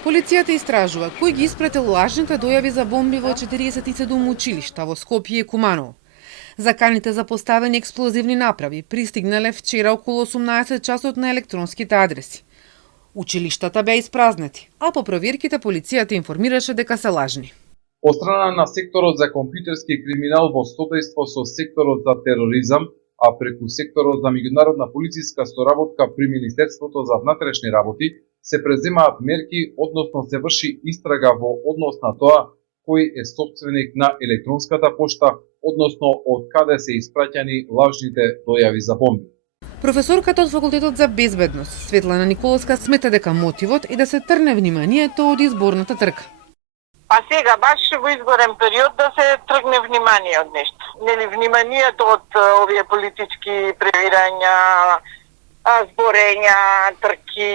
Полицијата истражува кој ги испратил лажните дојави за бомби во 47 училишта во Скопје и Куманово. Заканите за поставени експлозивни направи пристигнале вчера околу 18 часот на електронските адреси. Училиштата беа испразнети, а по проверките полицијата информираше дека се лажни. Од страна на секторот за компјутерски криминал во содејство со секторот за тероризам, а преку секторот за меѓународна полициска соработка при Министерството за внатрешни работи, се преземаат мерки, односно се врши истрага во однос на тоа кој е собственик на електронската пошта, односно од каде се испраќани лажните дојави за бомби. Професорката од Факултетот за безбедност, Светлана Николовска, смета дека мотивот е да се трне вниманието од изборната трка. А сега баш во изборен период да се тргне внимание од нешто. Нели вниманието од овие политички превирања, зборења, трки,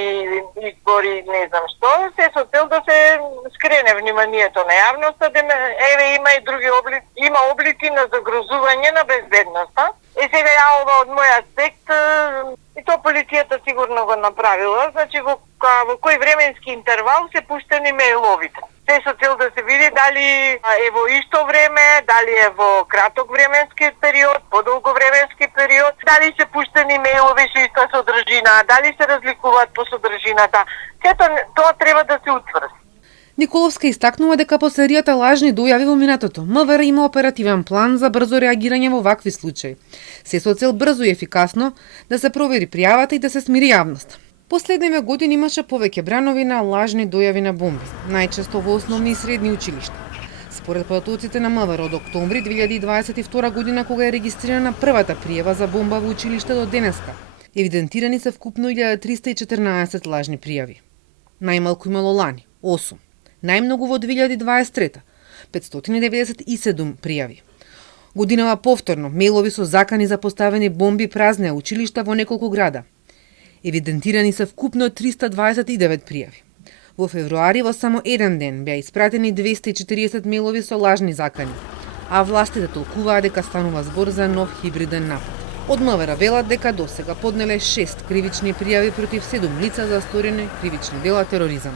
избори, не знам што, се со цел да се скрене вниманието на јавноста, еве има и други облици, има облици на загрозување на безбедноста. И сега ја ова од мој аспект, и то полицијата сигурно го направила, значи во кој временски интервал се пуштени мејловите. Се со цел да се види дали е во исто време, дали е во краток временски период, подолго временски период, дали се пуштени мејлови со иста содржина, дали се разликуваат по содржината. Сето тоа треба да се утврди. Николовска истакнува дека по серијата лажни дојави во минатото, МВР има оперативен план за брзо реагирање во вакви случаи. Се со цел брзо и ефикасно да се провери пријавата и да се смири јавноста. Последниве години имаше повеќе бранови на лажни дојави на бомби, најчесто во основни и средни училишта. Според податоците на МВР од октомври 2022 година, кога е регистрирана првата пријава за бомба во училиште до денеска, евидентирани се вкупно 1314 лажни пријави. Најмалку имало лани 8, најмногу во 2023 597 пријави. Годинава повторно мејлови со закани за поставени бомби празнеа училишта во неколку града. Евидентирани се вкупно 329 пријави. Во февруари во само еден ден беа испратени 240 мејлови со лажни закани, а властите толкуваа дека станува збор за нов хибриден напад. Од МВР велат дека досега поднеле 6 кривични пријави против 7 лица за сторени кривични дела тероризам.